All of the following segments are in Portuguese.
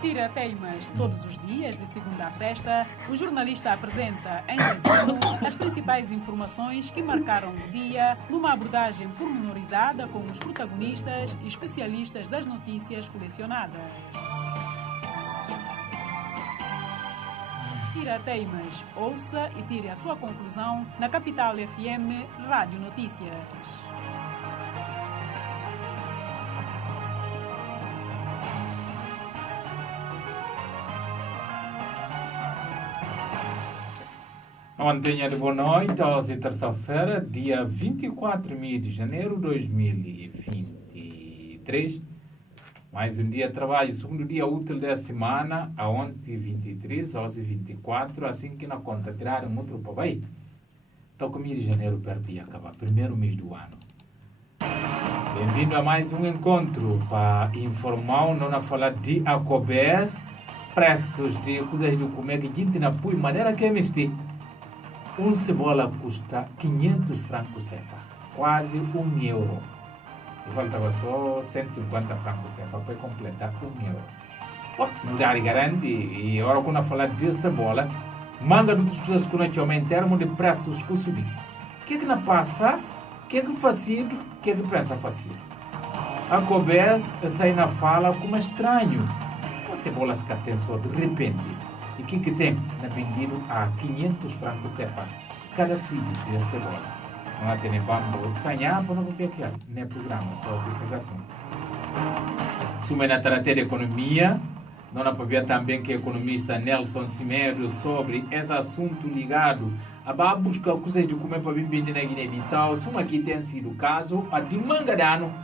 Tira Teimas todos os dias, de segunda a sexta. O jornalista apresenta, em resumo, as principais informações que marcaram o dia, numa abordagem pormenorizada com os protagonistas e especialistas das notícias colecionadas. Tira Teimas, ouça e tire a sua conclusão na Capital FM Rádio Notícias. Mantenha de boa noite, hoje é terça-feira, dia 24 de janeiro de 2023. Mais um dia de trabalho, segundo dia útil da semana, a ontem 23, hoje 24, assim que na conta tirar um outro para bem. Então, com de janeiro perto de acabar, primeiro mês do ano. Bem-vindo a mais um encontro para informar, não a falar de ACOBES, preços de coisas de comer que a gente não põe maneira que é mistério. Um cebola custa 500 francos CFA, quase €1. E faltava só 150 francos CFA para completar €1. Não dá grande, e agora quando eu falar de cebola, manga de pessoas que não tinham em termos de preços que subir. O que não passa? O que fazia? O que pensa fazer? A Cobes sai na fala como estranho. As cebolas que tem só de repente. E o que tem na vendido a 500 francos CFA cada filho de cebola. Não há nem bambu de sanhar para não copiar nem programa sobre esse assunto. Sume na tratar de economia, não há para ver também que o economista Nelson Cimeiro sobre esse assunto ligado a buscar coisas de comer para viver na Guiné-Bissau. Suma que tem sido o caso, a de manga de ano,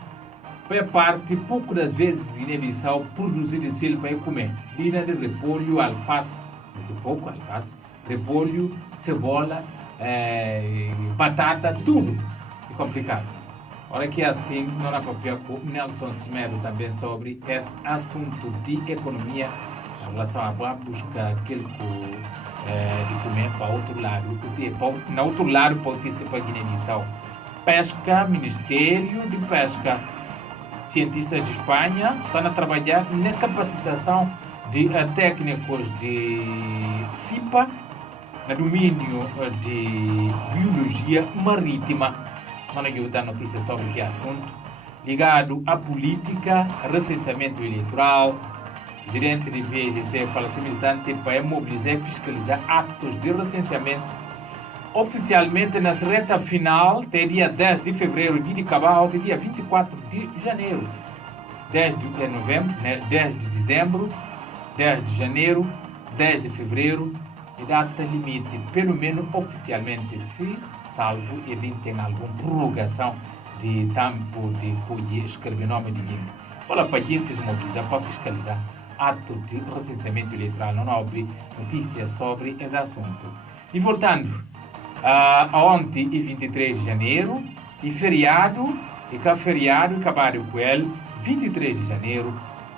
para parte, pouco das vezes Guiné-Bissau produzir de selo para comer. Dina de repolho, alface, muito pouco alface, repolho, cebola, batata, tudo. É complicado. Olha que assim, não há para com Nelson Cimeiro também sobre esse assunto de economia em relação a buscar aquele de comer para outro lado. Na outro lado pode ser para Guiné-Bissau. Pesca, Ministério de Pesca. Cientistas de Espanha estão a trabalhar na capacitação de técnicos de CIPA, no domínio de biologia marítima. Vamos ajudar notícia sobre que assunto ligado à política, recenseamento eleitoral. O gerente de VGC fala simultâneo para mobilizar e fiscalizar atos de recenseamento oficialmente na reta final, até dia 10 de fevereiro, dia de acabar, e dia 24 de janeiro. 10 de novembro, 10 de dezembro, 10 de janeiro, 10 de fevereiro, e data limite, pelo menos oficialmente, se salvo evitem alguma prorrogação de tempo de colher, escrever nome de gente. Olha, para gente mobilizar, para fiscalizar ato de recenseamento eleitoral, não houve notícias sobre esse assunto. E voltando, ontem e 23 de janeiro, e feriado, e que feriado, acabaram com ele, 23 de janeiro,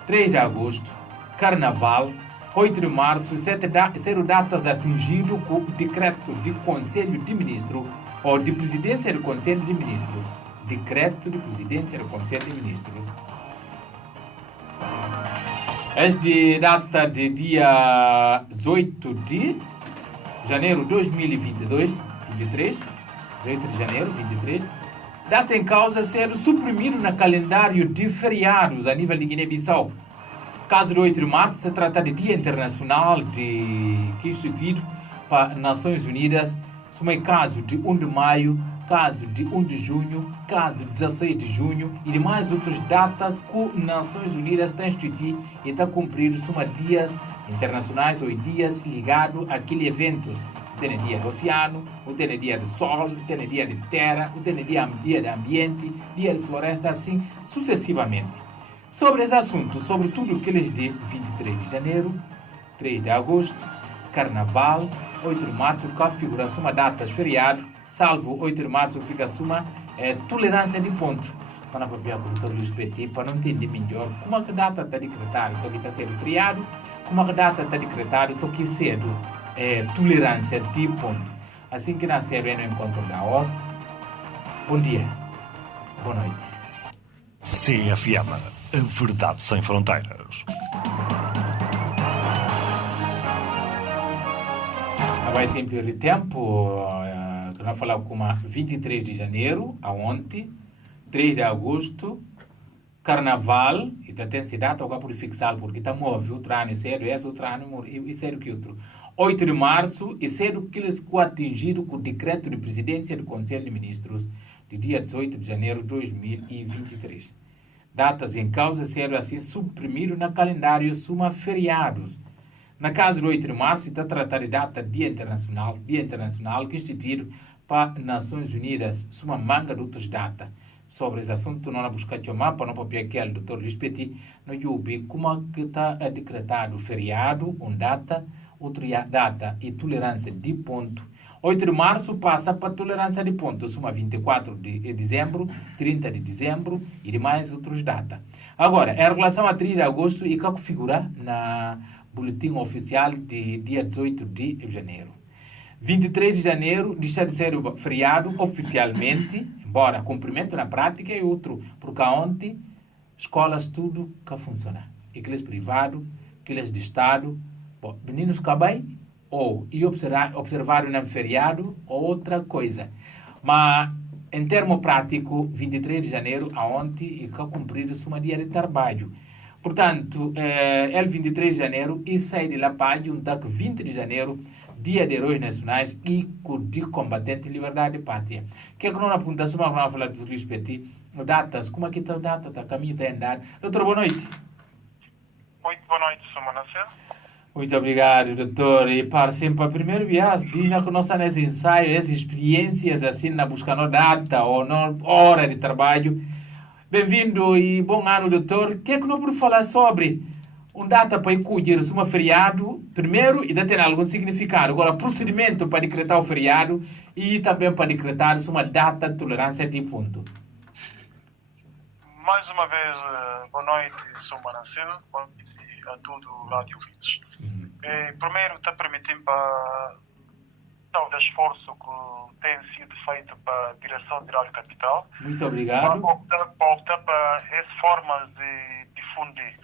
3 de agosto, carnaval, 8 de março, 0 datas atingidas com o decreto de Conselho de Ministros, ou de Presidência do Conselho de Ministros. Decreto de Presidência do Conselho de Ministros. Esta data de dia 18 de janeiro de 2022, 23, 18 de janeiro, 23, data em causa ser suprimido no calendário de feriados a nível de Guiné-Bissau. Caso do 8 de março, se trata de Dia Internacional que é instituído para Nações Unidas. Soma caso de 1 de maio, caso de 1 de junho, caso de 16 de junho e demais outras datas que Nações Unidas está instituído e está cumprido. Soma dias internacionais ou dias ligados àqueles eventos. Tem dia do oceano, tem dia do sol, tem dia de terra, tem dia de ambiente, dia de floresta, assim sucessivamente. Sobre esse assunto, sobre tudo que eles de 23 de janeiro, 3 de agosto, carnaval, 8 de março, que figura uma data feriado, salvo 8 de março fica uma tolerância de ponto. para não papiar com o Dr. Luís Petit, para não entender melhor como a que data está decretada, estou aqui está sendo feriado, como a que data está decretada, estou aqui cedo, tolerância de ponto. Assim que nascer bem no encontro da OS, bom dia, boa noite. CFM, a verdade sem fronteiras. Vai sempre o tempo, que nós falamos como 23 de janeiro, a ontem, 3 de agosto, carnaval, e tem cidade tocar por fixar, porque está móvel, outro ano cedo, esse outro ano e cedo que outro. 8 de março, e cedo que eles atingiram com o decreto de presidência do Conselho de Ministros, de dia 18 de janeiro de 2023. Datas em causa cedo assim suprimiram no calendário suma feriados. Na casa do 8 de março, está tratado de data Dia Internacional que instituído para Nações Unidas, uma manga de outras datas. Sobre esse assunto, não buscar o mapa, não papel aquele Dr. Luís Petit, no YouTube, como que está decretado feriado, outra data e tolerância de ponto. 8 de março passa para tolerância de ponto, suma 24 de dezembro, 30 de dezembro e demais outras datas. Agora, em relação a 3 de agosto, e que figura na boletim oficial de dia 18 de janeiro. 23 de janeiro deixa de ser feriado oficialmente, embora cumprimento na prática é outro, porque ontem escolas tudo que funciona. Aqueles privados, aqueles de Estado, bom, meninos acabam ou observaram no feriado ou outra coisa. Mas em termo prático, 23 de janeiro a ontem e que cumprir uma dia de trabalho. Portanto, é 23 de janeiro e sai de lá para um 20 de janeiro, Dia de Heróis Nacionais e de Combatente Liberdade e Pátria. Que é que não aponta só para falar do Luís Petit, datas, como é que está a data, está caminho está a andar. Doutor, boa noite. Muito boa noite, Sr. Manasseh. Muito obrigado, doutor. E para sempre, a primeira viagem, diz que nós nesse ensaio, essas experiências assim, na busca de data ou na hora de trabalho. Bem-vindo e bom ano, doutor. O que é que não pode falar sobre data para acolher uma feriado, primeiro, e tem algum significado. Agora, procedimento para decretar o feriado e também para decretar uma data de tolerância de ponto. Mais uma vez, boa noite, Sr. Manasseh. Boa noite a todos os rádio ouvintes. Primeiro, está permitindo para o esforço que tem sido feito para a direção de Rádio Capital. Muito obrigado. Para optar para essas formas de difundir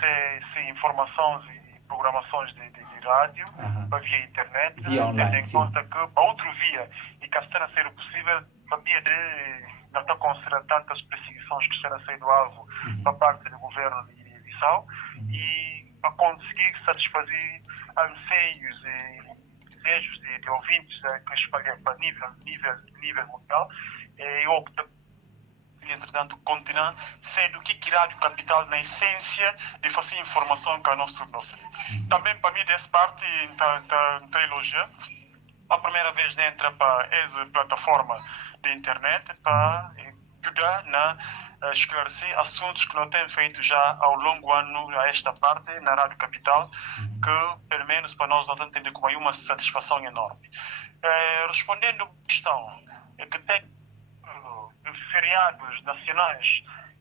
se informações e programações de rádio via internet, via online, tendo em conta que para outro via e que está a ser possível para via de não está a considerar tantas perseguições que estará sendo alvo para parte do governo de Guiné-Bissau e para conseguir satisfazer anseios e desejos de ouvintes que espalham para nível mundial e opta entretanto continua sendo que Rádio Capital na essência de fazer informação que a nós trouxe. Também para mim dessa parte está elogiar a primeira vez entra para essa plataforma de internet para ajudar a esclarecer assuntos que não tem feito já ao longo do ano a esta parte na Rádio Capital, que pelo menos para nós não entender como uma satisfação enorme. Respondendo à questão que tem feriados nacionais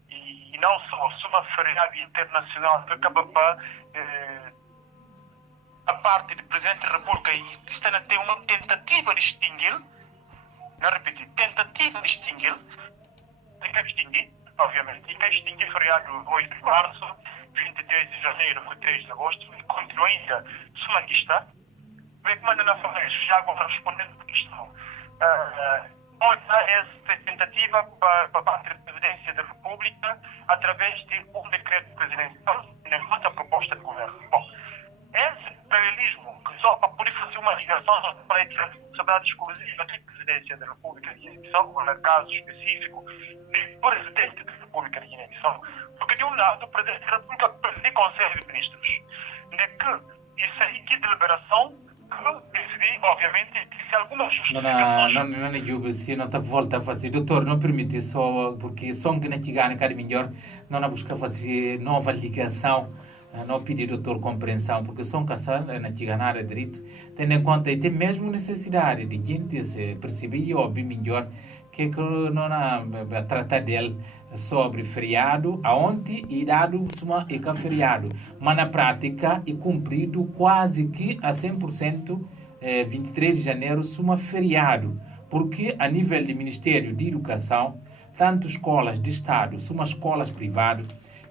e não só uma feriado internacional que acaba para a parte do Presidente da República e está a ter uma tentativa de extinguir, não repetir, tentativa de extinguir, obviamente, e quer extinguir feriado 8 de março, 23 de janeiro, 3 de agosto, e continua ainda sua lista. Bem, como ainda não falei, já agora respondendo à questão. Onde há essa tentativa para a parte da Presidência da República através de um decreto presidencial, enquanto a proposta de governo. Bom, esse paralelismo, que só para poder fazer uma ligação para a responsabilidade exclusiva da Presidência da República de Guiné-Bissau, no caso específico do Presidente da República de Guiné-Bissau, porque de um lado o Presidente da República preside Conselho de Ministros, de que isso aí que deliberação decidir, obviamente, que se alguma justificação... Não é justo, se não está volta a fazer. Doutor, não permite só, porque só que não chegar cada melhor, não busca fazer nova ligação, não pedir doutor compreensão, porque só casar não chegar na área de direito, tendo em conta e tem mesmo necessidade de gente se perceber e ouvir melhor que não trata dele sobre feriado, aonde e dado uma eca feriado, mas na prática é cumprido quase que a 100%, 23 de janeiro uma feriado, porque a nível do Ministério de Educação, tanto escolas de Estado como escolas privadas,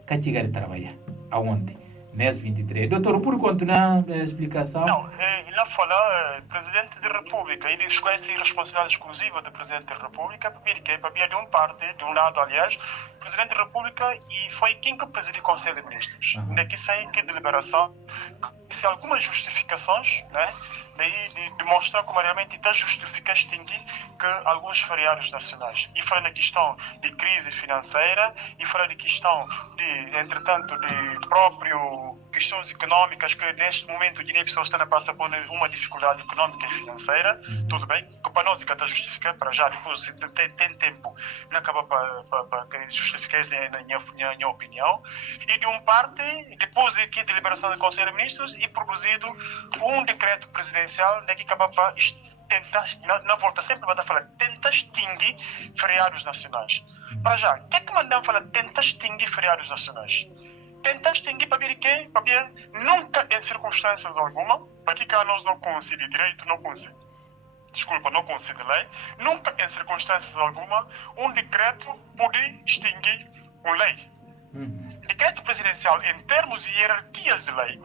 que chegar a trabalhar, aonde? Nesse 23. Doutor, por continuar a explicação? Não, ele fala Presidente da República, ele escolhe responsabilidade exclusiva do Presidente da República, para de um lado, aliás, o Presidente da República e foi quem que presidiu o Conselho de Ministros. Daqui sai que deliberação, se algumas justificações, né? Daí de mostrar como realmente está justificar extinguir que alguns feriados nacionais. E fala na questão de crise financeira, e fala de questão de, entretanto, de próprio questões económicas que neste momento o Guiné-Bissau está a passar por uma dificuldade económica e financeira, tudo bem, que para nós está justificar para já, depois tem tempo, não acaba para justificar isso na minha opinião. E de uma parte, depois aqui de liberação do Conselho de Ministros, e produzido um decreto presidencial que acaba para tentar, na volta sempre vai falar, tenta extinguir feriados nacionais. Para já, o que é que mandamos falar tenta extinguir feriados nacionais? Tentar extinguir para ver quê? Para ver nunca em circunstâncias alguma, para que nós não concede direito, não concede lei, nunca em circunstâncias alguma um decreto pode extinguir uma lei. Decreto presidencial, em termos de hierarquias de lei,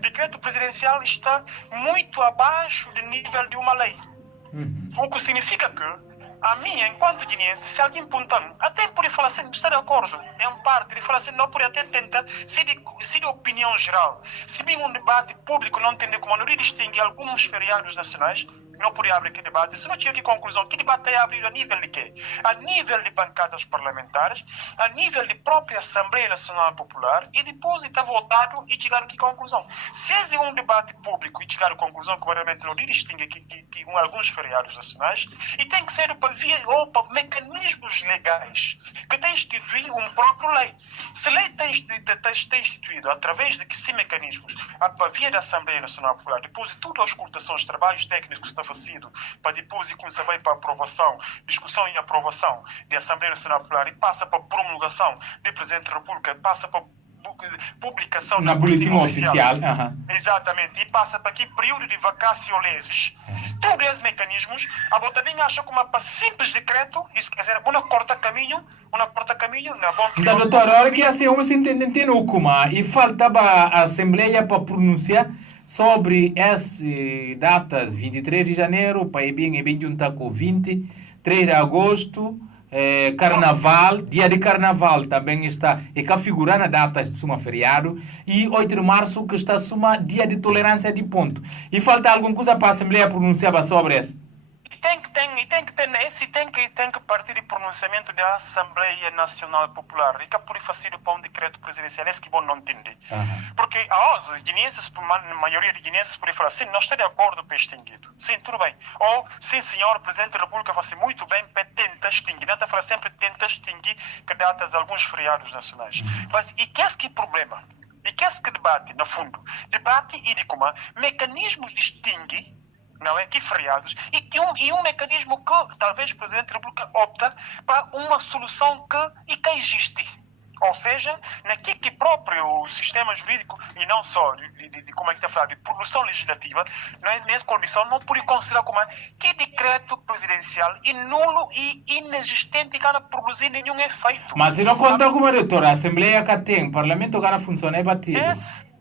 decreto presidencial está muito abaixo do nível de uma lei. O que significa que a mim, enquanto guineense, se alguém apontando, até pode falar assim, está de acordo, é um parte, ele fala assim, não pode até tentar, se de opinião geral, se bem um debate público não entender como não distingue alguns feriados nacionais, não podia abrir que debate. Se não tinha que conclusão, que debate é abrir a nível de quê? A nível de bancadas parlamentares, a nível de própria Assembleia Nacional Popular, e depois está votado e chegar a que conclusão. Se é um debate público e chegar a conclusão que realmente não distingue que alguns feriados nacionais, e tem que ser para mecanismos legais que tem instituído um próprio lei. Se a lei tem instituído através de que se mecanismos, a via da Assembleia Nacional Popular, depois de todas as auscultações, trabalhos técnicos que estão fazido, para depois começar a ir para aprovação, discussão e aprovação da Assembleia Nacional Popular e passa para promulgação do Presidente da República, passa para publicação na boletim oficial. Exatamente, e passa para aqui período de vacácio leses. Todos esses mecanismos, a bom também acha como para simples decreto, isso quer dizer, uma corta caminho, na bom que... Então, doutor, a hora que assim, vamos entender como, e faltava a Assembleia para pronunciar sobre as datas 23 de janeiro, para ir bem juntar com 3 de agosto, Carnaval, dia de Carnaval também está, e que figura na data de suma feriado, e 8 de março que está suma dia de tolerância de ponto. E falta alguma coisa para a Assembleia pronunciar sobre isso? Tem que partir do pronunciamento da Assembleia Nacional Popular e que por fazer para um decreto presidencial, é que bom não entender. Porque os guineenses, a maioria de guineenses pode falar, sim, nós estamos de acordo para extinguir. Sim, tudo bem. Ou, sim, senhor Presidente da República, faz muito bem para tentar extinguir. Não está falar sempre tenta extinguir que datas de alguns feriados nacionais. Mas, e que é que é o problema? E que é que debate, no fundo? Debate e de como mecanismos de extinguir, não é? Que feriados, e um mecanismo que talvez o Presidente da República opta para uma solução que existe. Ou seja, naquele que próprio sistema jurídico, e não só como é que está a falar, de produção legislativa, nessa condição não pode considerar como que decreto presidencial é nulo e inexistente e não produzir nenhum efeito. Mas se não conta como, doutor, a Assembleia que tem, o Parlamento que não funciona é batido.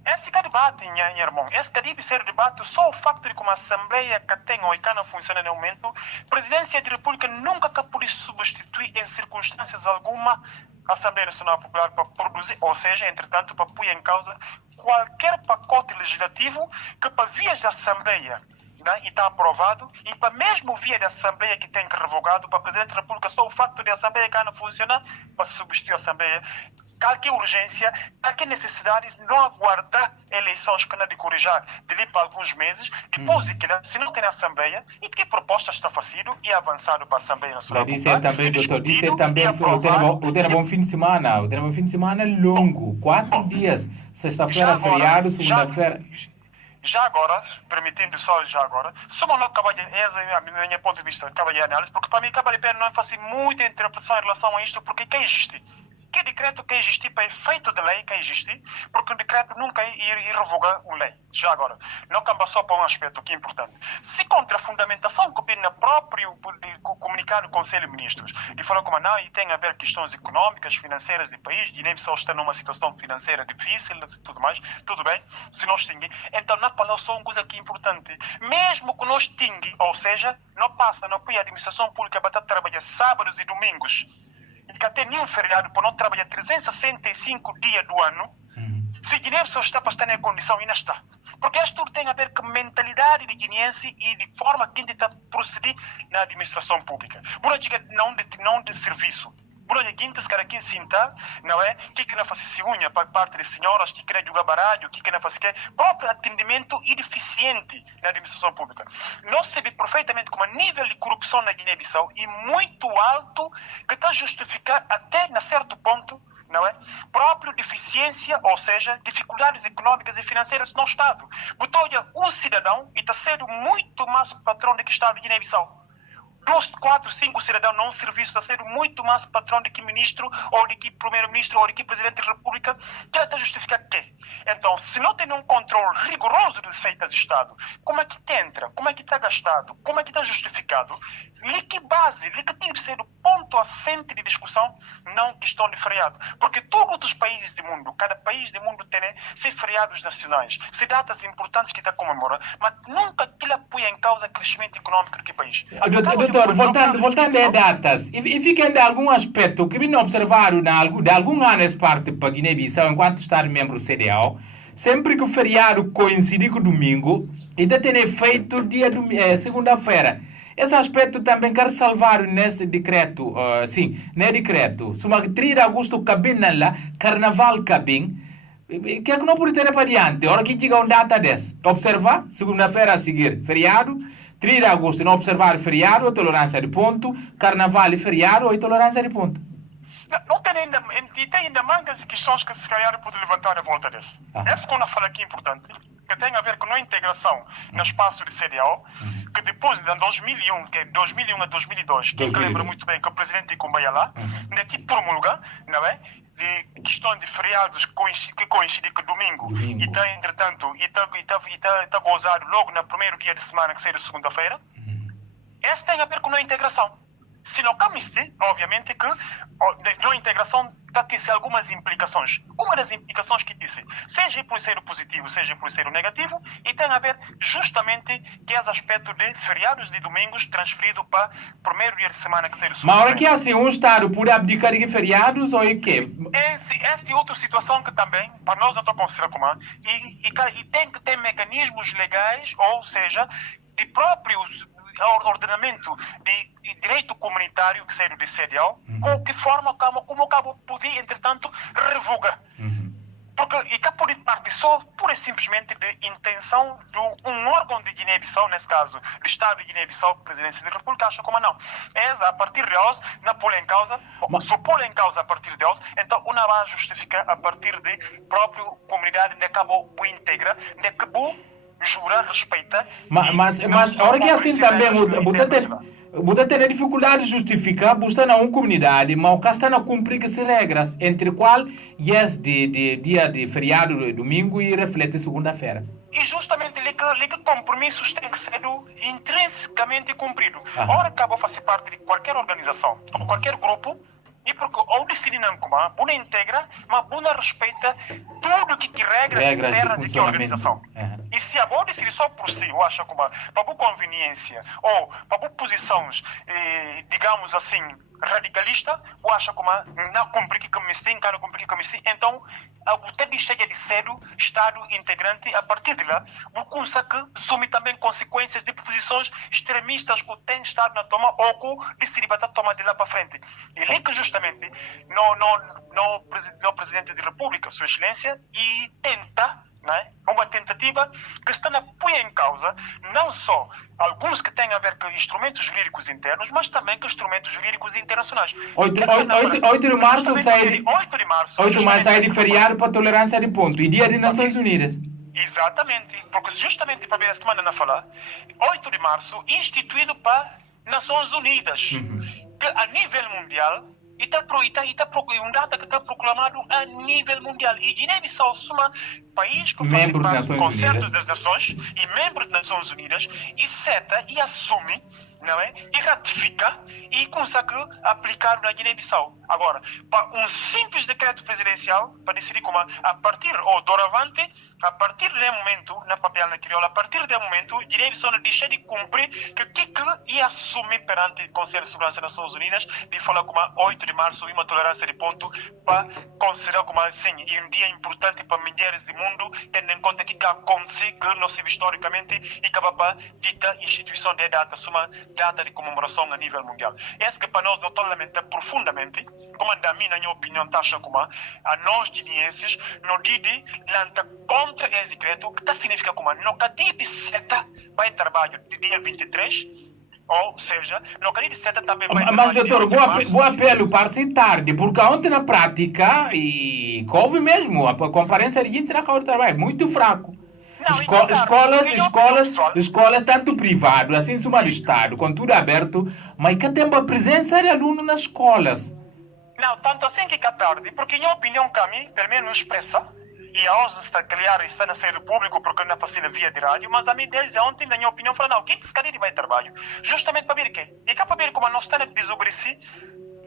Esse que é debate, minha irmão. Esse que deve ser debate, só o facto de como a Assembleia que tem ou que não funciona no momento, a Presidência da República nunca pode substituir em circunstâncias alguma a Assembleia Nacional Popular para produzir, ou seja, entretanto, para pôr em causa qualquer pacote legislativo que para vias da Assembleia, né, e está aprovado, e para mesmo via da Assembleia que tem que revogado, para o Presidente da República, só o facto de a Assembleia que não funciona para substituir a Assembleia. Qualquer urgência, qualquer necessidade, não aguardar eleições que não de corrigir de vir para alguns meses, depois de que, se não tem Assembleia, e que proposta está fazendo e avançado para a Assembleia Nacional. Disse também, doutor, disse também o ter bom fim de semana, longo, 4 dias, sexta-feira feriado, segunda-feira. já agora, permitindo só já agora, se não acaba a minha ponto de vista, acaba a análise, porque para mim acaba a pena não fazer muita interpretação em relação a isto, porque quem existe? Que decreto que existe para efeito de lei que existe, porque o decreto nunca irrevoga uma lei. Já agora, não camba só para um aspecto que é importante. Se contra a fundamentação que na próprio comunicar no Conselho de Ministros e falou como não, e tem a ver questões económicas, financeiras do país, e nem só está numa situação financeira difícil e tudo mais, tudo bem, se nós tinguem, então não falou só uma coisa que é importante. Mesmo que nós tinguem, ou seja, não passa, não põe a administração pública para trabalhar sábados e domingos, e que até nenhum feriado, por não trabalhar 365 dias do ano, se Guiné-Bissau está para estar na condição e não está. Porque isto tudo tem a ver com mentalidade de guineense e de forma que a gente está a proceder na administração pública. Por dizer, não de serviço. Por dizer, se cada quem sinta, não é? Que não faz unha para parte das senhoras, que não joga baralho, que não faz que próprio atendimento ineficiente na administração pública. Nós sabemos perfeitamente como o nível de corrupção na Guiné-Bissau é muito alto, que está a justificar até, a certo ponto, não é? Próprio deficiência, ou seja, dificuldades económicas e financeiras no Estado. Então, um cidadão está sendo muito mais patrão do que o Estado de Guiné-Bissau. 2, 4, 5 cidadãos num serviço está sendo muito mais patrão do que ministro, ou do que primeiro-ministro, ou do que presidente da República, que está a justificar quê? Então, se não tem um controle rigoroso de receitas do Estado, como é que entra? Como é que está gastado? Como é que está justificado? Lhe que base, lhe que tem que ser o ponto assente de discussão, não questão de feriado. Porque todos os países do mundo, cada país do mundo tem seus feriados nacionais, se datas importantes que está comemorando, mas nunca aquilo apoia em causa o crescimento econômico do que país. Doutor, voltando a datas, e fica ainda algum aspecto que me observaram de algum ano essa parte para Guiné-Bissau, enquanto está membro do CDAO, sempre que o feriado coincide com o domingo, ainda tem efeito dia segunda-feira. Esse aspecto também quero salvar nesse decreto, se uma 3 de agosto cabina lá, carnaval cabin, que é que não pode ter para adiante, hora que chega uma data dessa, observar, segunda-feira a seguir, feriado, 3 de agosto, não observar feriado, tolerância de ponto, carnaval e feriado, ou tolerância de ponto. Não tem ainda mangas de questões que se calhar pode levantar a volta desse. Essa que eu falo aqui é importante, que tem a ver com a integração no espaço de CDAO, que depois de 2001, que é 2001 a 2002, que lembra muito bem que o presidente Icumbaia lá, aqui promulga, não é? De questão de feriados que coincidem com domingo. E está, entretanto, está gozado logo no primeiro dia de semana, que seria segunda-feira. Essa tem a ver com a integração. Se não camiste, obviamente que na integração está a ter algumas implicações. Uma das implicações que disse, seja por ser positivo, seja por ser negativo, e tem a ver justamente que é o aspecto de feriados de domingos transferido para o primeiro dia de semana que seria mas agora que é assim, um Estado pode abdicar de feriados ou é quê? Essa é outra situação que também, para nós não estou considerando como e tem que ter mecanismos legais, ou seja, de próprios ordenamento de direito comunitário que saiu de CDAO, com que forma como acabou poder, entretanto, revogar. Porque e que por parte só pura e simplesmente de intenção de um órgão de Guiné-Bissau, nesse caso, do Estado de Guiné-Bissau, Presidência da República, acha como não. É a partir de hoje, não pôr em causa, se pôr em causa a partir de hoje, então uma vai justificar a partir de própria comunidade que acabou por integra, que acabou jura, respeita. Mas agora que é assim também, você tem dificuldade de justificar, você na uma comunidade, mas você está a cumprir essas regras, entre qual de dia de feriado de domingo e reflete segunda-feira. E justamente que compromissos têm que ser intrinsecamente cumpridos. Ora, acabou a fazer parte de qualquer organização, ou qualquer grupo, e porque ou decide não comar, buna integra, mas buna respeita tudo que regras internas de que organização. E se a boa decidir só por si, eu acho como para boa conveniência ou para boa posições, digamos assim, radicalista, eu acho como não cumprir que me tem, cara cumprir que me tem, então até chega de ser Estado integrante a partir de lá, o que assume também consequências de posições extremistas que tem Estado na toma ou que decide bater tomar de lá para frente. E é que justamente no Presidente da República, Sua Excelência, e tenta, não é? Uma tentativa que está a pôr em causa não só alguns que têm a ver com instrumentos jurídicos internos, mas também com instrumentos jurídicos internacionais. 8 de março sai de feriado para tolerância de ponto e dia de Nações Unidas. Exatamente, porque justamente para ver a semana na falar, 8 de março, instituído para Nações Unidas, que a nível mundial, um data que está proclamado a nível mundial. E Guiné-Bissau suma país que faz parte do Concerto das Nações e membro das Nações Unidas, e seta e assume, não é? E ratifica e consegue aplicar na Guiné-Bissau. Agora, para um simples decreto presidencial, para decidir como a partir, ou doravante, a partir do momento, na papel na crioula, a partir do momento, Guiné-Bissau não deixa de cumprir que ia assumir perante o Conselho de Segurança das Nações Unidas, de falar como 8 de março e uma tolerância de ponto, para considerar como assim, e um dia importante para mulheres do mundo, tendo em conta que acontece, que não se viu historicamente, e que para dita instituição de data, uma data de comemoração a nível mundial. Esse que para nós não lamenta profundamente, como a minha opinião taxa como a nós guineenses, não dide lanta contra esse decreto, que significa como não cadibe seta vai trabalho de dia 23, ou seja, não cadibe seta também vai trabalho. Mas doutor, vou apelo para ser tarde, porque ontem na prática, e houve mesmo, a comparência de gente na casa de trabalho, muito fraco. Escolas tanto privado, assim suma do Estado, com tudo aberto, mas que tem a presença de aluno nas escolas. Não, tanto assim que é tarde, porque em opinião que a mim, pelo menos expressa, e a hoje está claro, está na saída do público, porque não é fácil via de rádio, mas a mim desde ontem, na minha opinião, fala, não, quem se quer ir vai trabalho? Justamente para ver o quê? E cá para ver como nós estamos a desobedecer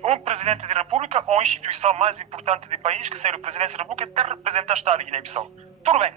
um presidente da República ou a instituição mais importante do país, que seja o presidente da República, que representa o Estado de Guiné-Bissau. Tudo bem.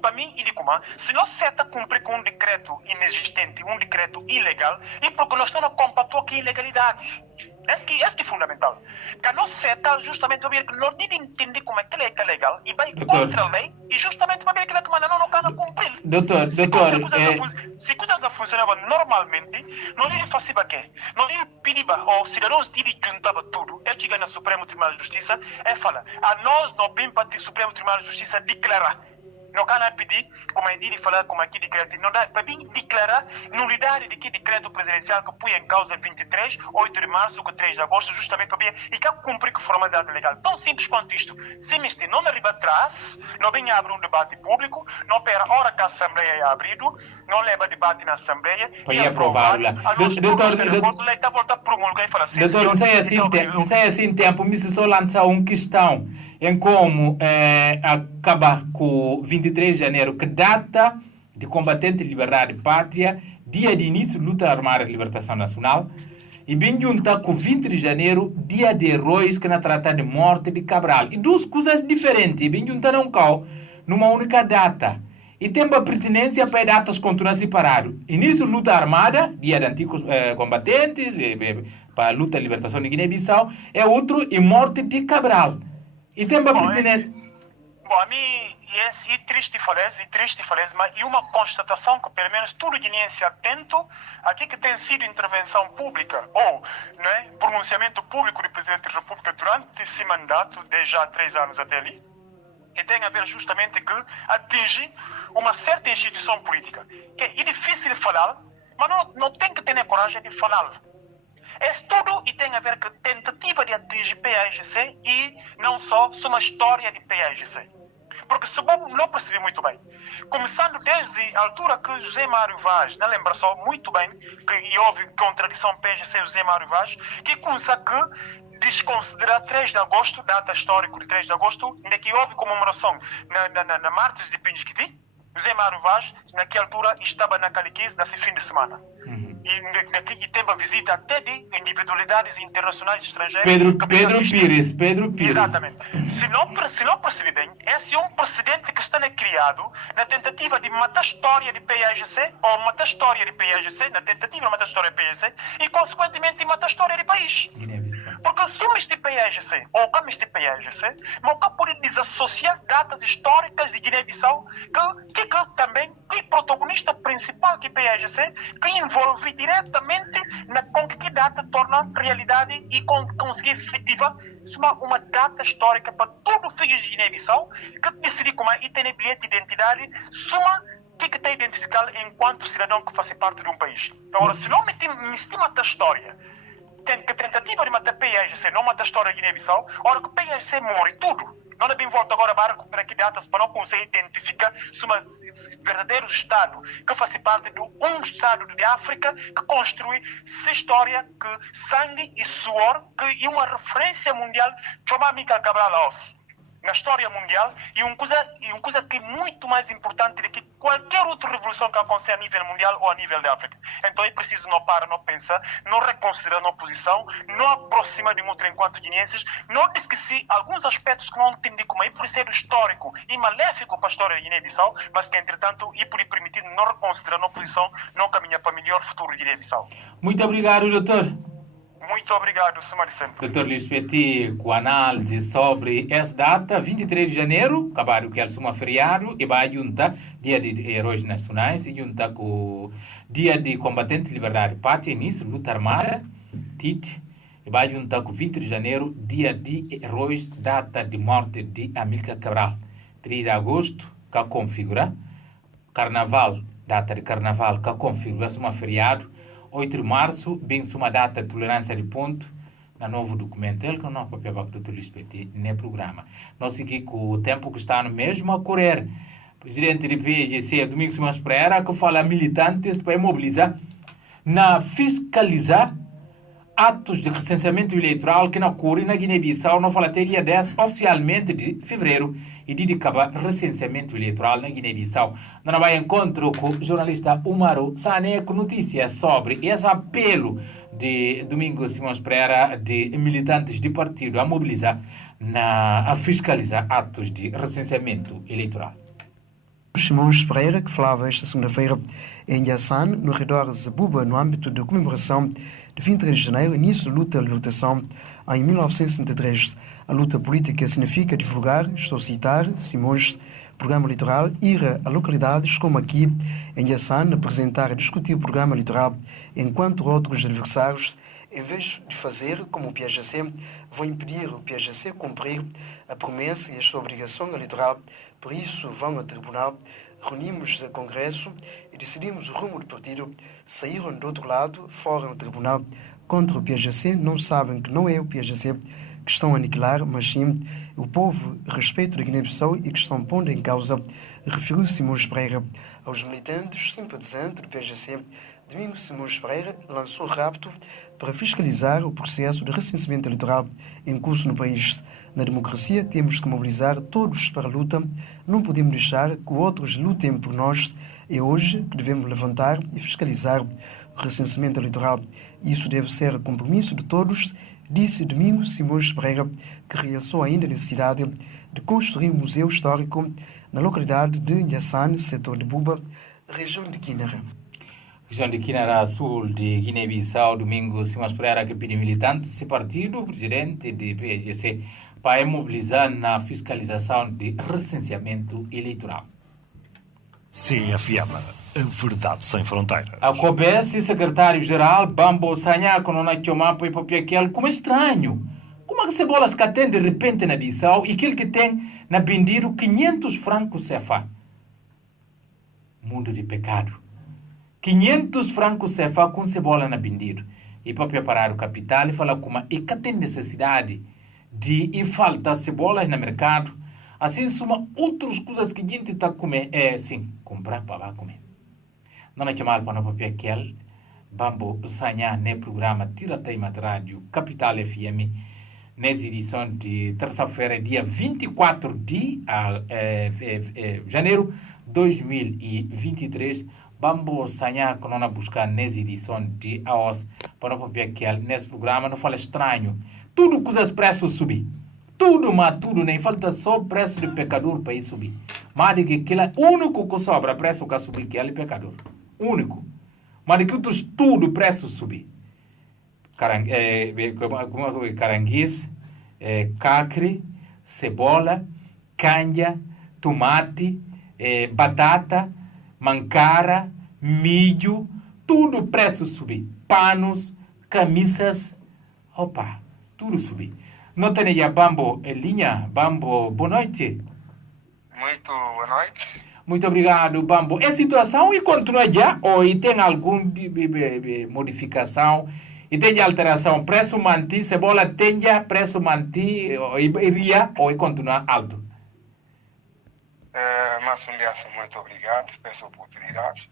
Para mim, ele como se não se cumprir com um decreto inexistente, um decreto ilegal, e porque nós estamos a combater a ilegalidade. Esse que é fundamental. Que não seta justamente para ver que não deve entender como é que é legal e vai contra a lei, e justamente para ver que não can cumprir. Doutor, se coisas não funcionavam normalmente, não deve fazer o quê? Não deve pedir ou cidadãos devem juntar tudo. Ele chega no Supremo Tribunal de Justiça e fala, a nós não vem para o Supremo Tribunal de Justiça declarar. Não can pedir, como eu disse, falar como aqui decreto, não dá para vir declarar nulidade de que decreto presidencial que põe em causa 23, 8 de março, 3 de agosto, justamente para ver e que cumprir com formalidade legal. Tão simples quanto isto. Se me não arriba atrás, não vem abrir um debate público, não espera a hora que a Assembleia é abrido, não leva debate na Assembleia para ir aprovado lá. Doutor, não sei assim tempo, me só lançar uma questão em como acabar com 23 de janeiro, que data de combatente de liberdade e pátria, dia de início de luta armada de libertação nacional, e bem junta com 20 de janeiro, dia de heróis que na trata de morte de Cabral. E duas coisas diferentes, e bem junta não cau numa única data. E tem uma pertinência para datas continuam separadas. Início de luta armada, dia de antigos combatentes, para a luta de libertação de Guiné-Bissau, é outro, e morte de Cabral. E tem uma pertinência. Bom, a mim, é triste falece, mas e uma constatação que pelo menos todo guineense atento aqui que tem sido intervenção pública ou pronunciamento público do Presidente da República durante esse mandato, de já 3 anos até ali, que tem a ver justamente que atinge uma certa instituição política. Que é difícil de falar, mas não tem que ter a coragem de falar. É tudo e tem a ver com tentativa de atingir PAIGC e não só uma história de PAIGC. Porque se não percebi muito bem. Começando desde a altura que José Mário Vaz, não lembra só muito bem, que houve contradição PAIGC e José Mário Vaz, que consegue desconsiderar 3 de agosto, data histórica de 3 de agosto, em que houve comemoração na Martes de Pinjiquiti. José Mário Vaz, naquela altura, estava na Caliquise nesse fim de semana. E teve a visita até de individualidades internacionais estrangeiras. Pedro Pires. Exatamente. Se não perceber bem, esse é um precedente que está criado na tentativa de matar a história de PAIGC, ou matar a história de PAIGC, na tentativa de matar a história de PAIGC, e consequentemente de matar a história do país. Porque se este PAIGC, ou como este PAIGC, não pode desassociar datas históricas de Guiné-Bissau, que também é protagonista principal que PAIGC, que envolve diretamente com que data torna realidade e conseguir efetiva uma data histórica para todo filho de Guiné-Bissau que decide como e tem bilhete de identidade que tem identificado enquanto cidadão que faz parte de um país. Agora, se não me estima da história, tem que tentativa de matar PAIGC, não matar a história de Guiné-Bissau, a hora que PAIGC morre tudo, Não é bem volta agora para que datas para não conseguir identificar se um verdadeiro Estado que faz parte de um Estado de África que construi sua história, que sangue e suor, que é uma referência mundial chamada Amílcar Cabral Laos. Na história mundial, e uma coisa que é muito mais importante do que qualquer outra revolução que aconteça a nível mundial ou a nível da África. Então é preciso não parar, não pensar, não reconsiderar a posição, não aproximar de outro enquanto guineenses, não esquecer alguns aspectos que não entendi como é por ser histórico e maléfico para a história da Guiné-Bissau, mas que entretanto é por permitir não reconsiderar a posição, não caminhar para o melhor futuro de Guiné-Bissau. Muito obrigado, doutor. Muito obrigado, Sumari sempre. Dr. Luís Petit, com análise sobre essa data, 23 de janeiro, acabaram que é uma feriado, e vai juntar Dia de Heróis Nacionais, e juntar com o Dia de Combatente de Liberdade e Pátria, início, luta armada, TIT, e vai juntar com 20 de janeiro, Dia de Heróis, data de morte de Amílcar Cabral. 3 de agosto, que configura, Carnaval, data de Carnaval, que configura uma feriado, 8 de março, bem uma data de tolerância de ponto, na novo documento, ele que não papel para o Dr. Luís Petit no programa. Nós seguimos com o tempo que está no mesmo a correr. Presidente do PGC, Domingos Simões Pereira, que fala militantes para mobilizar na fiscalizar atos de recenseamento eleitoral que não ocorrem na Guiné-Bissau, não fala até dia 10, oficialmente de fevereiro, e de acabar recenseamento eleitoral na Guiné-Bissau. Nós vai encontro com o jornalista Umaru Sané com notícias sobre esse apelo de Domingos Simões Pereira de militantes de partido a mobilizar a fiscalizar atos de recenseamento eleitoral. Simões Pereira, que falava esta segunda-feira em Yassan, no redor de Zabuba, no âmbito da comemoração de 23 de janeiro, início da luta de libertação em 1973. A luta política significa divulgar, estou a citar, Simões, programa eleitoral, ir a localidades como aqui em Yassan, apresentar e discutir o programa eleitoral, enquanto outros adversários, em vez de fazer como o PAGC, vão impedir o PAGC cumprir a promessa e a sua obrigação eleitoral. Por isso, vão ao tribunal, reunimos o Congresso e decidimos o rumo do partido. Saíram do outro lado, fora do tribunal, contra o PAGC, não sabem que não é o PAGC que estão a aniquilar, mas sim o povo a respeito da Guiné-Bissau e que estão pondo em causa, referiu Simões Pereira. Aos militantes simpatizantes do PAGC, Domingos Simões Pereira lançou rapto para fiscalizar o processo de recenseamento eleitoral em curso no país. Na democracia, temos que mobilizar todos para a luta. Não podemos deixar que outros lutem por nós. É hoje que devemos levantar e fiscalizar o recenseamento eleitoral. Isso deve ser compromisso de todos, disse Domingos Simões Pereira, que realçou ainda a necessidade de construir um museu histórico na localidade de Yassan, setor de Buba, região de Quinara. Região de Quinara, sul de Guiné-Bissau, Domingos Simões Pereira, que pediu militantes desse partido, presidente do PSGC, para mobilizar na fiscalização de recenseamento eleitoral. CFM, a verdade sem fronteiras. A COBES e secretário-geral Bambo Sanhaco não é chamado para ir aquele como estranho. Como é que cebolas que tem de repente na Bissau e aquele que tem na Bendiro 500 francos CFA? Mundo de pecado. 500 francos CFA com cebola na Bendiro. E para preparar o capital e falar como é que tem necessidade de e falta cebolas no mercado. Assim, suma outras coisas que a gente está a comer. Sim, comprar para comer. Não é que mal para não papel aquele. Bambo Sanha, no programa Tira Teima de Rádio Capital FM, nessa edição de terça-feira, dia 24 de janeiro de 2023. Bambo Sanha, que não buscar nessa edição de AOS, para não papel aquele, nesse programa, não fala estranho. Tudo que os preços subir. Tudo, mas tudo, nem falta só preço de pecador para ir subir. Mas de que aquele único que sobra preço que subir, que é pecador. Único. Mas de que outros tudo preço subir. Caranguês, cacre, cebola, canja, tomate, batata, mancara, milho, tudo preço subir. Panos, camisas, opa, tudo subir. Não tem aí Bambo em linha. Bambo, boa noite. Muito boa noite. Muito obrigado, Bambo. É situação e continua já ou tem alguma modificação e tem alteração. Preço manti, cebola tem preço manti, iria ou continua alto? Mas muito obrigado pela essa oportunidade.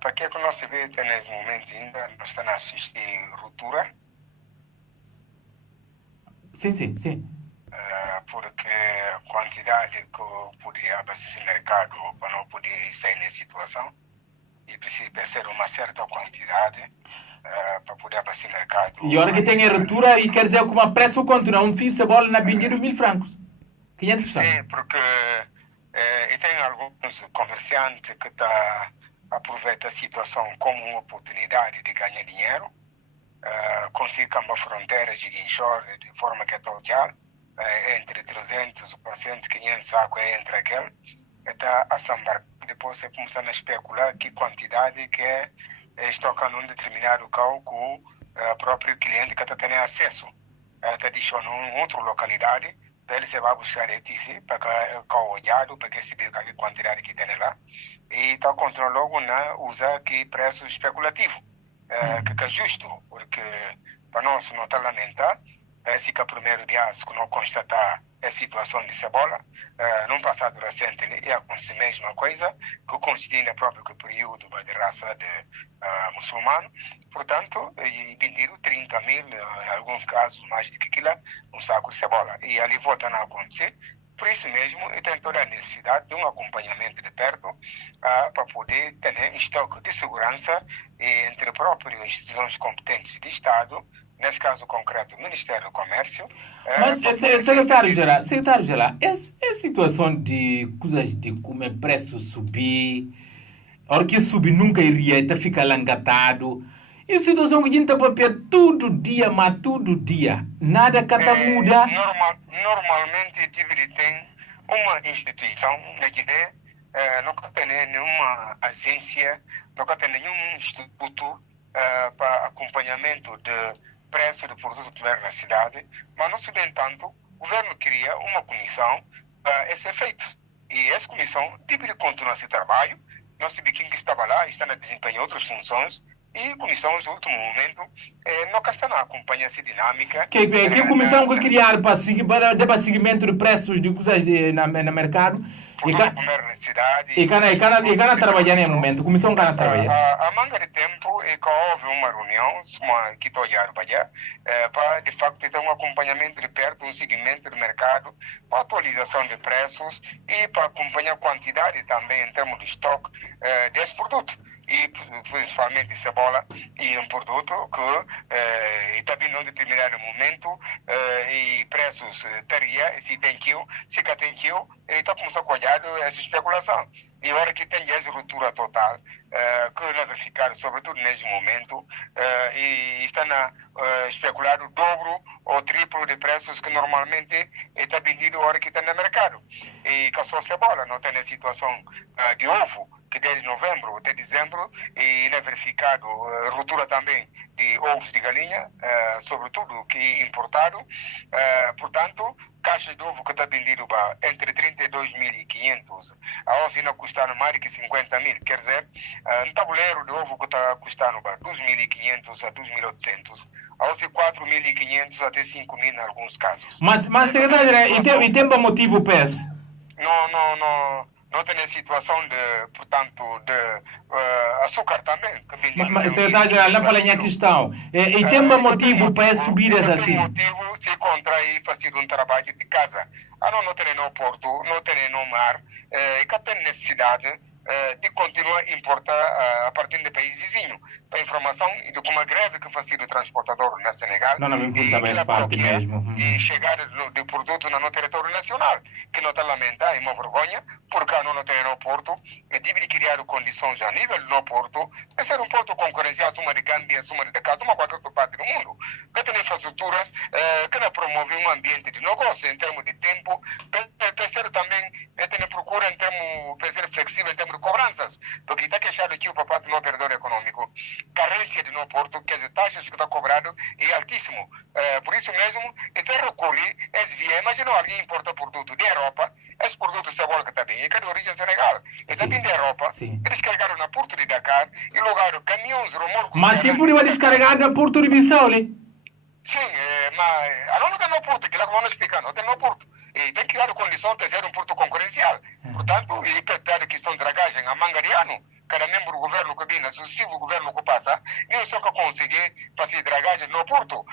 Para que nós vemos nesse momento ainda, nós estamos a assistir ruptura. Sim. Porque a quantidade que podia abastecer o mercado para não poder sair nessa situação, e precisa ser uma certa quantidade para poder abastecer o mercado. E a hora que tem a ruptura, e quer dizer que uma preço continua, um fio de cebola na vendida 1.000 francos. 500 francos. Sim, porque tem alguns comerciantes que aproveitam a situação como uma oportunidade de ganhar dinheiro, conseguem fronteiras de inshore de forma que é total, entre 300, 400, 500 sacos entre aquele, está a sambar. Depois você começa a especular que quantidade que estocando um determinado carro que o próprio cliente que está tendo acesso. Está deixando em outra localidade, para ele você vai buscar etc para que olhado, para que saber a quantidade que tem lá, e está controlando usar que preço especulativo, que é justo, porque para nós não está lamentar. Parece que o primeiro dia que não constatar a situação de cebola, no passado recente ia acontecer a mesma coisa, que coincide no próprio período de raça de muçulmano. Portanto, venderam 30 mil, em alguns casos mais do que aquilo, um saco de cebola. E ali volta a acontecer. Por isso mesmo, tem toda a necessidade de um acompanhamento de perto para poder ter estoque de segurança entre próprias instituições competentes de Estado, nesse caso concreto, o Ministério do Comércio. Mas, secretário-geral, essa situação de coisas de comer preço subir, a hora que subir nunca iria, fica langatado. E a situação que a gente papel todo dia, nada que muda. Normalmente, tem uma instituição, nunca tem nenhuma agência, nunca tem nenhum instituto para acompanhamento de preço do produto que vem na cidade, mas, no entanto, o governo cria uma comissão para esse efeito. E essa comissão deve continuar esse trabalho. Nós sabemos que estava lá, está a desempenhar outras funções, e a comissão, no último momento, não está a acompanhar essa dinâmica. Que comissão que criar para dar seguimento de preços de coisas no mercado? E cana trabalhar nesse momento, a comissão cana trabalhar. A manga de tempo é que houve uma reunião, que estou a para de facto ter um acompanhamento de perto, um seguimento do mercado, para atualização de preços e para acompanhar a quantidade também em termos de estoque desse produto. E principalmente cebola, e um produto que está vindo em um determinado momento e preços teria, se tem que tem que está começando a olhar essa especulação. E agora que tem essa ruptura total, que não verificar, sobretudo nesse momento, e está a especular o dobro ou triplo de preços que normalmente está vendido a hora que está no mercado. E com a sua cebola, não tem a situação de ovo, que desde novembro até dezembro, e não é verificado ruptura também de ovos de galinha, sobretudo que é importado. Portanto, caixas de ovo que está vendido entre 32.500 a hoje não custando mais de 50 mil, quer dizer, um tabuleiro de ovo que está custando 2.500 a 2.800, a hoje 4.500 até 5.000 em alguns casos. Mas secretário, e tem bom motivo, PS? Não tem a situação de, portanto, de açúcar também. Mas secretário-geral, não fala em questão. E tem um motivo para subir assim? Tem motivo se contrair e fazer um trabalho de casa. Não tem no porto, não tem no mar, e que tem necessidade de continuar a importar a partir do país vizinho. Para informação, de como a greve que fazia o transportador na Senegal, não me importa essa parte mesmo. E chegada de produto no território nacional, que não está a lamentar, é uma vergonha, porque não tem no porto, e deve criar condições a nível do porto, de ser um porto concorrencial, uma de Gâmbia, uma de casa, uma qualquer outra parte do mundo. Que tem infraestruturas que não promovem um ambiente de negócio em termos de tempo, para ser também, tem procura em termos, para ser flexível em termos de cobranças, porque está queixado aqui o papai do operador econômico, carência de no porto, que as taxas que está cobrado é altíssimo. Por isso mesmo, até recolher as vias. Imagina alguém importa produto da Europa esse produto de cebola que está bem, é de origem Senegal. E também da Europa, eles carregaram na Porto de Dakar e logaram caminhões, remorcos... Mas que por ir descarregar na Porto de Bissau, né? Sim, mas a não tem no Porto, que lá que vamos explicar, não tem no Porto. E tem que criar condição para ser um porto concorrencial. Portanto, e para a questão de dragagem a manga de ano, cada membro do governo que vem, sucessivo governo que passa, nem só que conseguir fazer dragagem no porto,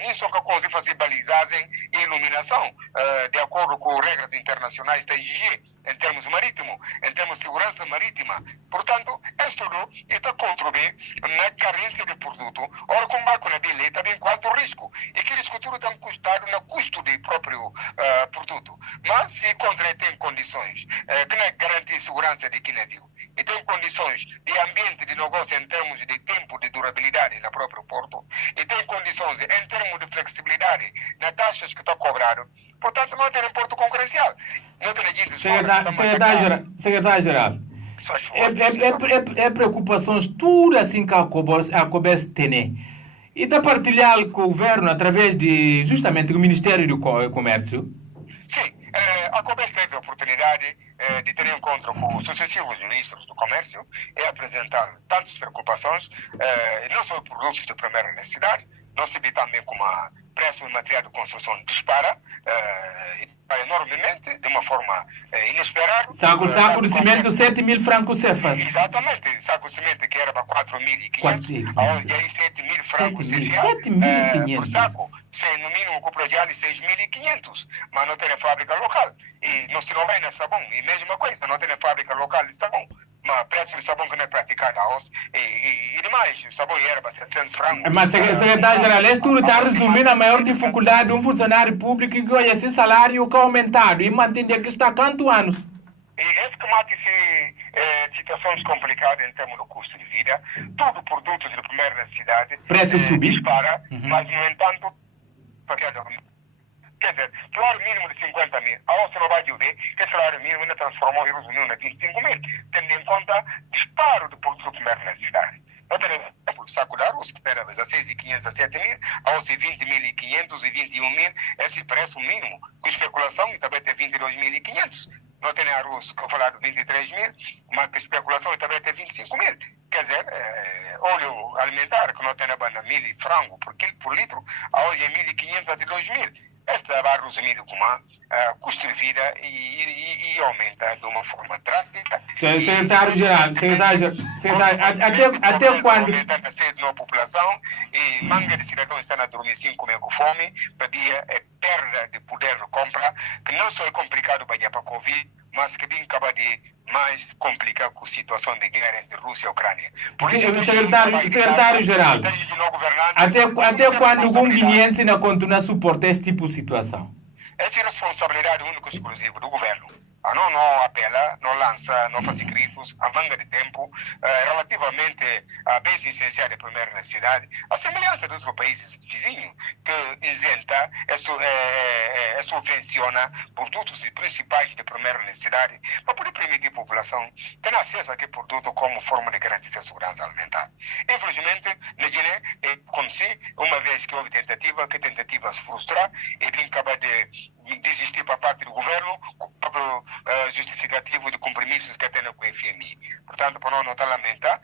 nem só que conseguir fazer balizagem e iluminação, de acordo com regras internacionais da IGG, em termos marítimos, em termos de segurança marítima. Portanto, é tudo está contribuindo na carência de produto. Ora, com barco na bilhete, também com alto risco. E que risco tudo está custado no custo do próprio produto. Mas se tem condições que não garantir segurança de quem navio, e tem condições de ambiente de negócio em termos de tempo de durabilidade no próprio porto, e tem condições em termos de flexibilidade nas taxas que estão cobradas, portanto não tem porto concorrencial. Não tem gente Secretário-Geral, é preocupações tudo assim que a Cobes tem. E está partilhar com o governo através de justamente o Ministério do Comércio? Sim, a Cobes teve a oportunidade de ter encontro com os sucessivos ministros do Comércio e apresentar tantas preocupações, não só produtos de primeira necessidade, não se vê também como a preço do material de construção dispara enormemente, de uma forma inesperada. Saco de cimento, 7 mil francos cefas. Exatamente, saco de cimento que era para 4.500, hoje aí 7 mil francos cefas por saco. No mínimo compra de 6.500, mas não tem fábrica local. E não se não vai na sabão, e mesma coisa, não tem fábrica local de sabão. Mas preço de sabão que não é praticado e demais, o sabão era para 700 francos. Mas, secretário-geral, isso está resumindo a maior dificuldade de um funcionário público que ganha esse salário que é aumentado e mantém que está há quantos anos? E esse que mata-se situações complicadas em termos do custo de vida, tudo produtos de primeira necessidade. Preço subir? Dispara, mas, no entanto, quer dizer, salário mínimo de 50 mil, a você não vai dizer que o salário mínimo ainda transformou e resumiu na 25 mil, tendo em conta disparo de produtos de primeira necessidade. Não tem exemplo, saco de arroz, que era 16.500 a 7 mil, a você 20.500 e 21 mil, esse preço mínimo, com especulação, e também tem 22.500. Não tem arroz, que eu falar de 23 mil, mas com especulação, e também tem 25 mil. Quer dizer, óleo alimentar, que não tem na banda 1.000 frango por litro, a hoje é 1.500 a 2.000. Esta vai resumir como custo de vida e aumenta de uma forma drástica. Secretário-geral, até quando... Aumentando a sede na população e manga de cidadãos estão a dormir 5 meses com fome, bebia é perda de poder de compra, que não só é complicado para a Covid, mas que bem acaba de mais complicar com a situação de guerra entre Rússia e Ucrânia. Secretário-geral, até quando o guineense não continua a suportar esse tipo de situação? Essa é a responsabilidade única e exclusiva do governo. Não apela, não lança, não faz escritos, a manga de tempo, relativamente a bens essenciais de primeira necessidade, a semelhança de outros países vizinhos, que isenta, subvenciona produtos principais de primeira necessidade, para poder permitir a população ter acesso a aquele produto como forma de garantir a segurança alimentar. Infelizmente, na Guiné, aconteceu uma vez que houve tentativa, que tentativa se frustrar, e bem acaba de desistir para parte do governo, com o próprio justificativo de compromissos que tem com o FMI. Portanto, para nós não está a lamentar,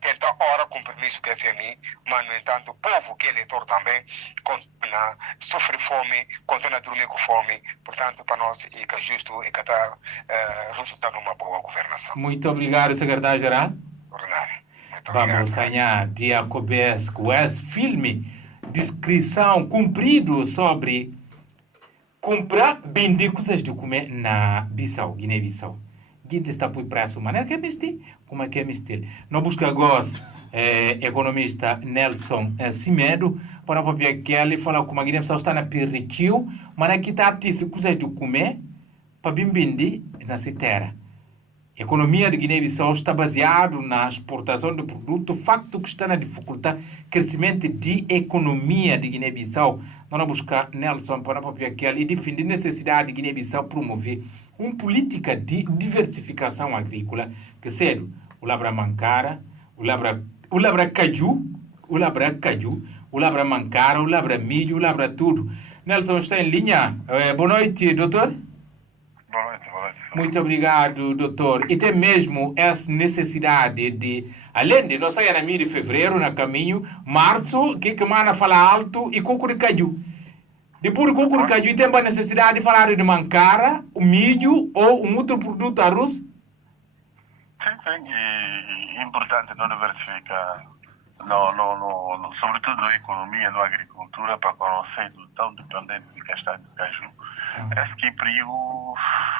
tenta ora compromisso com o FMI, mas, no entanto, o povo que é eleitor também continua, sofre fome, continua a dormir com fome. Portanto, para nós, é que é justo e que está resultando uma boa governação. Muito obrigado, secretário-geral. Vamos sonhar dia Cobes com esse filme, descrição cumprido sobre comprar, vender coisas de comer na Bissau, Guiné-Bissau. Guiné está por prazo, maneira que é mistério, como é que é mistério. Não busca agora economista Nelson Cimedo, para o papel que ele fala como a Guiné-Bissau está na periquio, mas aqui está a ter coisas de comer para vender na terra. A economia de Guiné-Bissau está baseada na exportação de produtos, facto que está na dificuldade de crescimento de economia de Guiné-Bissau. Nós buscar Nelson para o e defender a necessidade de Guiné-Bissau promover uma política de diversificação agrícola, que seja o labra mancara, o labra caju, o labra mancara, o labra milho, o labra tudo. Nelson está em linha. Boa noite, doutor. Muito obrigado, doutor. E tem mesmo essa necessidade de, além de nós sair na mês de fevereiro, no caminho, março, que mana fala alto e cucuricaju. Depois do cucuricaju, tem a necessidade de falar de mancara, o milho ou um outro produto arroz? Sim, e é importante não diversificar, sobretudo na economia, na agricultura, para não ser tão dependente de castanho de caju. Esse que é perigo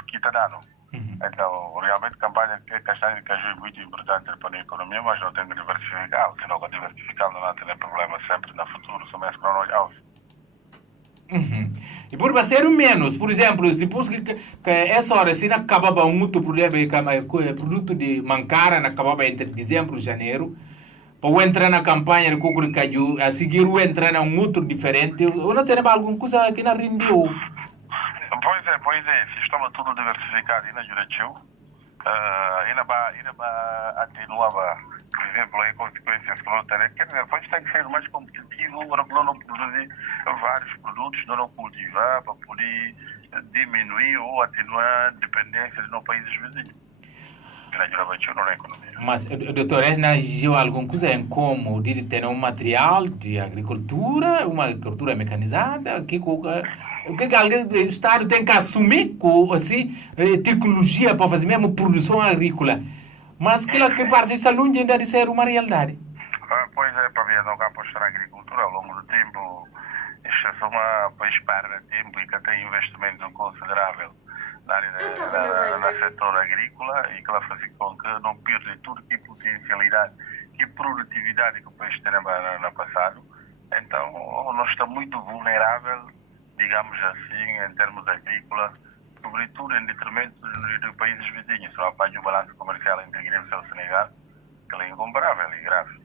que está dando. Então, realmente, a campanha de castanho de caju é muito importante para a economia, mas não tem que diversificar. Se não diversificar, não tem problema sempre no futuro, somente para nós alvos. E por ser menos, por exemplo, depois que essa hora se não acabava muito problema produto de mancara, não acabava entre dezembro e janeiro, para entrar na campanha de cucuricaju, a seguir entrar em outro diferente, ou não tem alguma coisa que não rendeu? Pois é, se estava tudo diversificado e na Juratiu, ainda vai atenuar, por exemplo, as consequências que não tem. Quer dizer, depois tem que ser mais competitivo para não produzir vários produtos, não cultivar, para poder diminuir ou atenuar a dependência dos países vizinhos. Na Juratiu, não é economia. Mas, doutor, viu alguma coisa em como de ter um material de agricultura, uma agricultura mecanizada, o que o Estado tem que assumir com assim, tecnologia para fazer mesmo produção agrícola. Mas que parece que longe ainda de ser uma realidade. Pois é, para ver no campo da agricultura, ao longo do tempo, isto é só uma para esperar tempo e que tem investimento considerável na área do setor agrícola e que vai fazer com que não perda todo tipo de potencialidade e produtividade que o país tem no passado. Então, nós estamos muito vulnerável, digamos assim, em termos agrícola, sobretudo em detrimento dos países vizinhos. Só apanha o balanço comercial entre a Guiné-Bissau e o Senegal, que é incomparável e grave.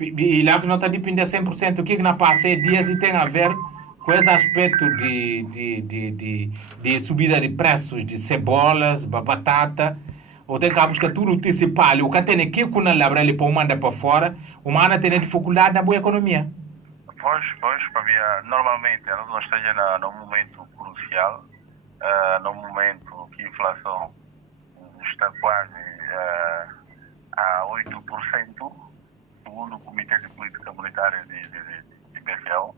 E lá que não está dependendo 100%, o que não passa dias e tem a ver com esse aspecto de subida de preços de cebolas, batata, ou tem que buscar tudo antecipar, o que tem aqui com a labra ele para mandar para fora, o mana tem dificuldade na boa economia. Pois, Fabia, normalmente nós estamos num momento crucial, num momento que a inflação está quase a 8%, segundo o Comitê de Política Monetária de BCL.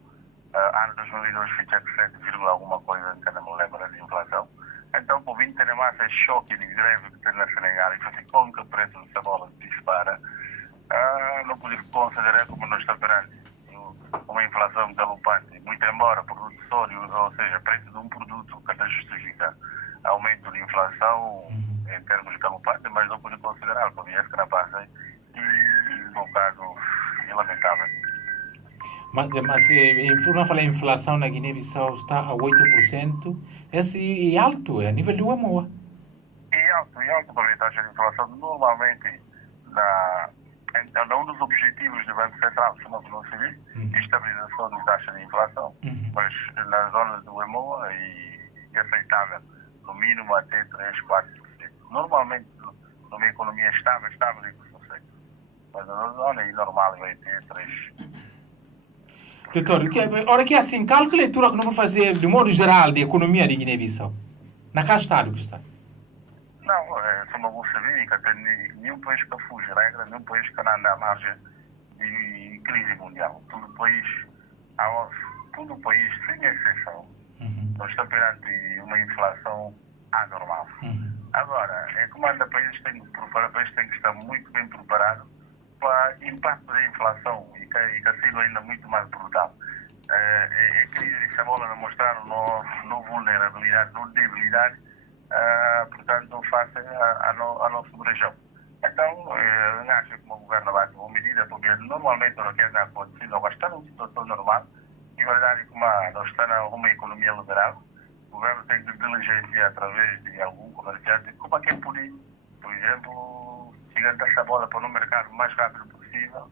Ano 2002 fica 7, alguma coisa que não me lembro de inflação. Então, por 20 de março, esse choque de greve que tem na Senegal e fazer com que o preço de cebola dispara, não podemos considerar como nós estamos perante uma inflação galopante, muito embora produto sólido, ou seja, preço de um produto que até justifica aumento de inflação em termos galopantes, mas não podemos considerar, porque é que não passa e um bocado lamentável. Mas não falar em inflação na Guiné-Bissau está a 8%, esse é alto, é a nível do EMOA. É alto, para a taxa de inflação. Normalmente, um dos objetivos do Banco Central, se não se diz, estabilização da taxa de inflação, mas nas zonas do EMOA é aceitável, no mínimo até 3, 4%. Normalmente, numa economia estável e sucesso. Mas na zona é normal, vai ter 3%. Doutor, ora que assim, qual que leitura que não vou fazer, de modo geral, de economia de Guiné-Bissau? Na cá estado que está? Não, só não vou saber que tem nenhum país que fuge regra, nenhum país que não anda à margem de crise mundial. Todo o país, sem exceção, nós estamos perante uma inflação anormal. Agora, como anda o país tem que estar muito bem preparado para o impacto da inflação e que ha sido ainda muito mais brutal. A crise de cebola não mostraram não vulnerabilidade, não debilidade, portanto, face à nossa região. Então, eu acho que o governo vai tomar medida, porque normalmente não quer acontecer, nós estamos numa situação normal, e na verdade, como nós estamos numa economia liberal, o governo tem que diligenciar através de algum comerciante, como é que poder, por exemplo, chegar essa bola para o mercado o mais rápido possível,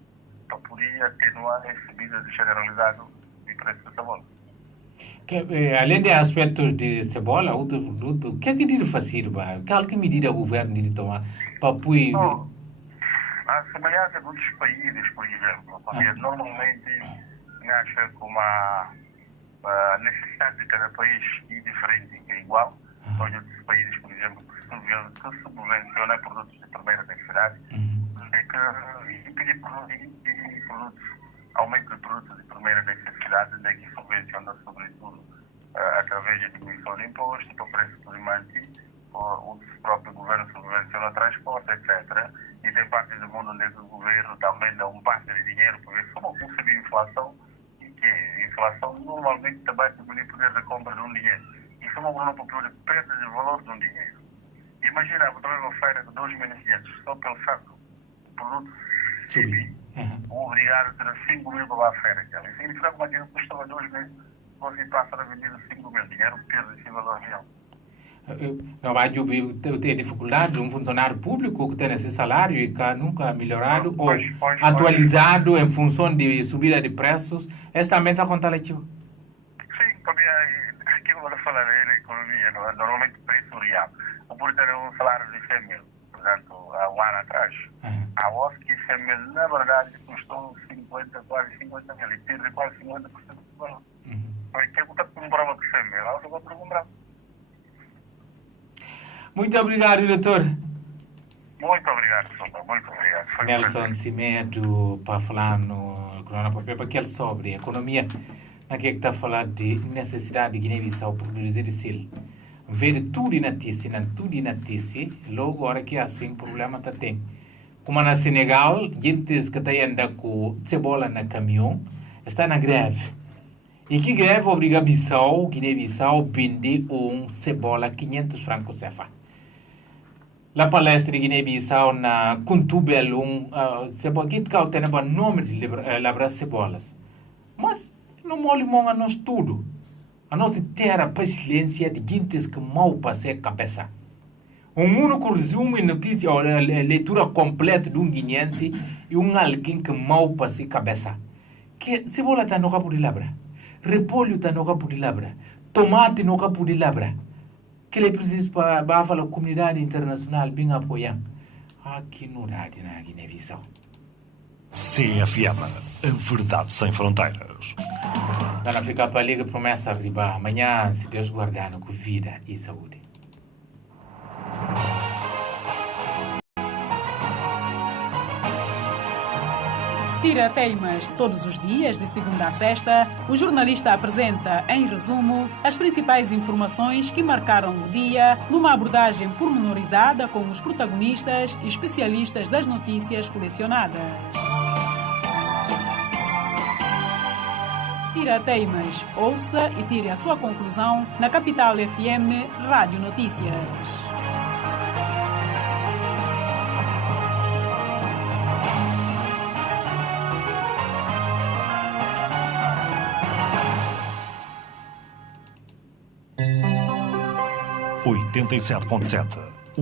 para poder atenuar a subida generalizada de preço da cebola. Além de aspectos de cebola, outro produto, o que é que deve fazer? Que medida o governo deve tomar para apoiar? A semelhança de outros países, por exemplo, porque normalmente acha que a necessidade de cada país é diferente, que é igual, Olha, dos países, por exemplo, que subvenciona produtos de primeira necessidade, é que impedir produtos, aumento de produtos de primeira necessidade, é que subvenciona, sobretudo, através de diminuição de impostos, para o preço do limite, o próprio governo subvenciona transporte, etc. E tem partes do mundo onde o governo também dá um parte de dinheiro para ver se como concebir inflação, e que a inflação normalmente também diminui o poder de compra de um dinheiro. E se uma grande população perde o valor de um dinheiro. Imagina, vou trazer uma feira de 2.500, só pelo fato do produto subir, vou obrigar a ter 5 mil para a feira. Isso significa que uma dinheiro custava 2 mil, você passa a vender 5 mil, dinheiro perde esse valor real. Não vai ter dificuldade um funcionário público que tem esse salário e que nunca melhorado ou atualizado em função de subida de preços. Esse também está contando aqui. Sim, também aqui eu vou falar da economia, normalmente o preço real. O por ter um salário de 100 mil, portanto, há um ano atrás. A OSC 100 mil, na verdade, custou 50, quase 50 mil, e perde quase 50% do valor. Mas quem comprava com 100 mil, ela ficou para comprar. Muito obrigado, doutor. Muito obrigado, Sopa. Muito obrigado. Foi Nelson Cimedo, para falar no Corona Papel, para aquele sobre economia, aqui que está a falar de necessidade de Guiné-Bissau produzir sil. Ver tudo e notícia, logo agora que assim problema está tem. Como na Senegal, gente que está andando com cebola na caminhão, está na greve. E que greve obriga Guiné-Bissau, vender cebola 500 francos CFA. La palestra de Guiné-Bissau na Kuntubel, cebola, que tem o nome de labrar cebolas. Mas não molimão a nós tudo. A nossa terra pestilência de gente que mal passei a cabeça. Único resumo e notícia, ou leitura completa de guineense e alguém que mal passei a cabeça. Que cebola está no campo de labra. Repolho está no campo de labra. Tomate no campo de labra. Que ele precisa para a comunidade internacional bem apoiar. Aqui no rádio na Guiné-Bissau. CFM, a verdade sem fronteiras. Para ficar para a Liga promessa arribar amanhã, se Deus guardar, com vida e saúde. Tira Teimas todos os dias, de segunda a sexta, o jornalista apresenta, em resumo, as principais informações que marcaram o dia, numa abordagem pormenorizada com os protagonistas e especialistas das notícias colecionadas. Tira Teimas, ouça e tire a sua conclusão na Capital FM Rádio Notícias. .7